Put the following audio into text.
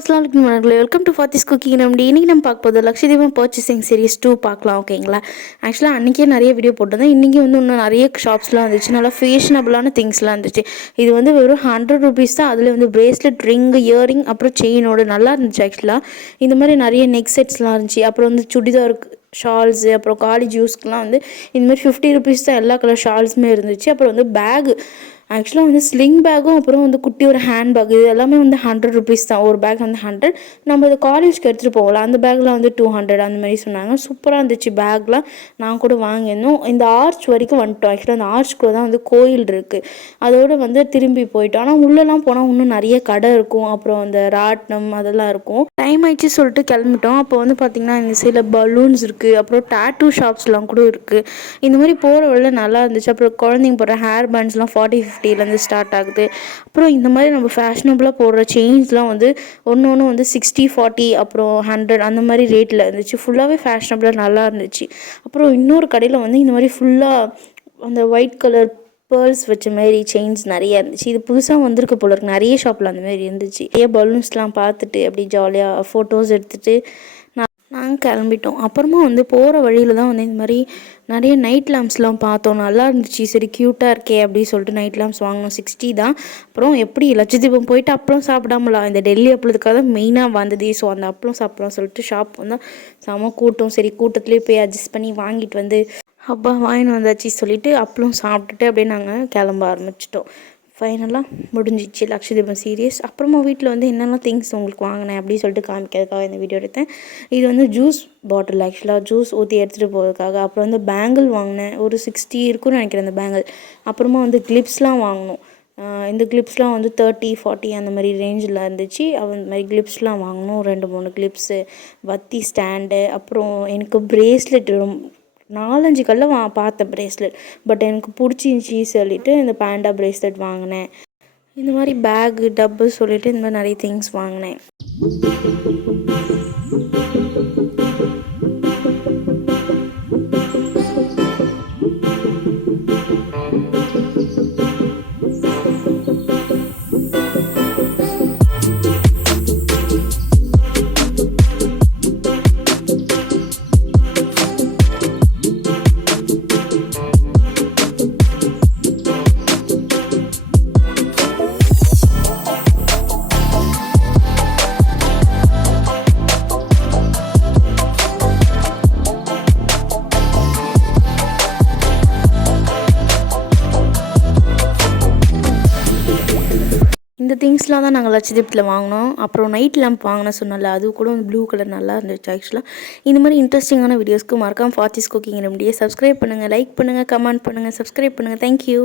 அஸ்ஸலாமு அலைக்கும் நண்பர்களே, welcome to Fathi's cooking remedy. இன்றைக்கி நம்ம பார்க்க போது லக்ஷதீபம் பர்ச்சேசிங் சீரிஸ் 2 பார்க்கலாம். ஓகேங்களா? ஆக்சுவலாக அன்றைக்கே நிறைய வீடியோ போட்டிருந்தேன். இன்றைக்கி இன்னும் நிறைய ஷாப்ஸ்லாம் வந்துச்சு, நல்லா ஃபேஷனபிளான திங்ஸ்லாம் இருந்துச்சு. இது வெறும் 100 rupees தான். அதில் பிரேஸ்லெட், ரிங், இயரிங், அப்புறம் செயினோடு நல்லா இருந்துச்சு. ஆக்சுவலாக இந்த மாதிரி நிறைய நெக் செட்ஸ்லாம் இருந்துச்சு. அப்புறம் சுடிதாருக்கு ஷால்ஸு, அப்புறம் காலேஜ் யூஸ்க்குலாம் இந்த மாதிரி 50 rupees தான் எல்லா கலர் ஷால்ஸுமே இருந்துச்சு. அப்புறம் பேகு, ஆக்சுவலாக ஸ்லிங் பேக்கும், அப்புறம் குட்டி ஒரு ஹேண்ட் பேக், இது எல்லாமே 100 rupees தான். ஒரு பேக் 100. நம்ம இது காலேஜ்க்கு எடுத்துகிட்டு போகலாம். அந்த பேக்லாம் 200 அந்த மாதிரி சொன்னாங்க. சூப்பராக இருந்துச்சு பேக்லாம். நான் கூட வாங்கியிருந்தோம். இந்த ஆர்ச் வரைக்கும் வந்துட்டோம். ஆக்சுவலாக அந்த ஆர்ச்குள்ளே தான் கோயில் இருக்குது. அதோடு திரும்பி போயிட்டோம். ஆனால் உள்ளெல்லாம் போனால் இன்னும் நிறைய கடை இருக்கும். அப்புறம் அந்த ராட்னம் அதெல்லாம் இருக்கும். டைம் ஆயிடுச்சு சொல்லிட்டு கிளம்பிட்டோம். அப்போ பார்த்திங்கன்னா இந்த சில பலூன்ஸ் இருக்குது. அப்புறம் டேட்டூ ஷாப்ஸ்லாம் கூட இருக்குது. இந்த மாதிரி போகிற வழியில் நல்லா இருந்துச்சு. அப்புறம் குழந்தைங்க போடுற ஹேர் பேண்ட்ஸ்லாம் 40-50லேருந்து ஸ்டார்ட் ஆகுது. அப்புறம் இந்த மாதிரி நம்ம ஃபேஷனபுளாக போடுற செயின்ஸ்லாம் ஒன்று 60-40, அப்புறம் 100 அந்த மாதிரி ரேட்டில் இருந்துச்சு. ஃபுல்லாகவே ஃபேஷனபுளாக நல்லா இருந்துச்சு. அப்புறம் இன்னொரு கடையில் இந்த மாதிரி ஃபுல்லாக அந்த ஒயிட் கலர் பேர்ல்ஸ் வச்ச மாதிரி செயின்ஸ் நிறைய இருந்துச்சு. இது புதுசாக வந்திருக்கு போல இருக்கு. நிறைய ஷாப்பில் அந்த மாதிரி இருந்துச்சு. நிறைய பலூன்ஸ்லாம் பார்த்துட்டு அப்படி ஜாலியாக ஃபோட்டோஸ் எடுத்துகிட்டு நாங்கள் கிளம்பிட்டோம். அப்புறமா போகிற வழியில் தான் இந்த மாதிரி நிறைய நைட் லேம்ப்ஸ்லாம் பார்த்தோம். நல்லா இருந்துச்சு. சரி க்யூட்டாக இருக்கே அப்படின்னு சொல்லிட்டு நைட் லேம்ப்ஸ் வாங்கினோம். 60 தான். அப்புறம் எப்படி லட்சதீபம் போயிட்டு அப்பளம் சாப்பிடாமலாம், இந்த டெல்லி அப்பளத்துக்காக தான் மெயினாக வந்தது. ஸோ அந்த அப்பளம் சாப்பிட்லாம் சொல்லிட்டு ஷாப் செம கூட்டம். சரி கூட்டத்துலேயே போய் அட்ஜஸ்ட் பண்ணி வாங்கிட்டு அப்பா வாங்கின்னு வந்தாச்சு சொல்லிவிட்டு அப்பளம் சாப்பிட்டுட்டு அப்படியே நாங்கள் கிளம்ப ஆரம்பிச்சிட்டோம். ஃபைனலாக முடிஞ்சிச்சு லக்ஷதீபம் சீரியஸ். அப்புறமா வீட்டில் என்னெல்லாம் திங்ஸ் உங்களுக்கு வாங்கினேன் அப்படின்னு சொல்லிட்டு காமிக்கிறதுக்காக இந்த வீடியோ எடுத்தேன். இது ஜூஸ் பாட்டில், ஆக்சுவலாக ஜூஸ் ஊற்றி எடுத்துகிட்டு போகிறதுக்காக. அப்புறம் பேங்கிள் வாங்கினேன். ஒரு 60 இருக்குன்னு நினைக்கிறேன் அந்த பேங்கிள். அப்புறமா கிளிப்ஸ்லாம் வாங்கினோம். இந்த கிளிப்ஸ்லாம் 30-40 அந்த மாதிரி ரேஞ்சில் இருந்துச்சு. அந்த மாதிரி கிளிப்ஸ்லாம் வாங்கினோம். 2-3 கிளிப்ஸு, வத்தி ஸ்டாண்டு, அப்புறம் எனக்கு பிரேஸ்லெட் 4-5 கல்ல பார்த்தேன் பிரேஸ்லெட். பட் எனக்கு பிடிச்சிருந்துச்சி சொல்லிவிட்டு இந்த பேண்டா பிரேஸ்லெட் வாங்கினேன். இந்த மாதிரி பேகு, டப்பு சொல்லிவிட்டு இந்த மாதிரி நிறைய திங்ஸ் வாங்கினேன். இந்த திங்ஸ்லாம் தான் நாங்கள் லட்சதீபத்தில் வாங்கினோம். அப்புறம் நைட் லேம்ப் வாங்கின சொன்னால அது கூட ப்ளூ கலர் நல்லா இருந்துச்சு. ஆக்சுவலாக இந்த மாதிரி இன்ட்ரெஸ்டிங்கான வீடியோஸ்க்கு மறக்காம ஃபாத்திஸ் குக்கிங் ரெமடியை சப்ஸ்கிரைப் பண்ணுங்கள், லைக் பண்ணுங்கள், கமெண்ட் பண்ணுங்கள், சப்ஸ்கிரைப் பண்ணுங்கள். தேங்க்யூ.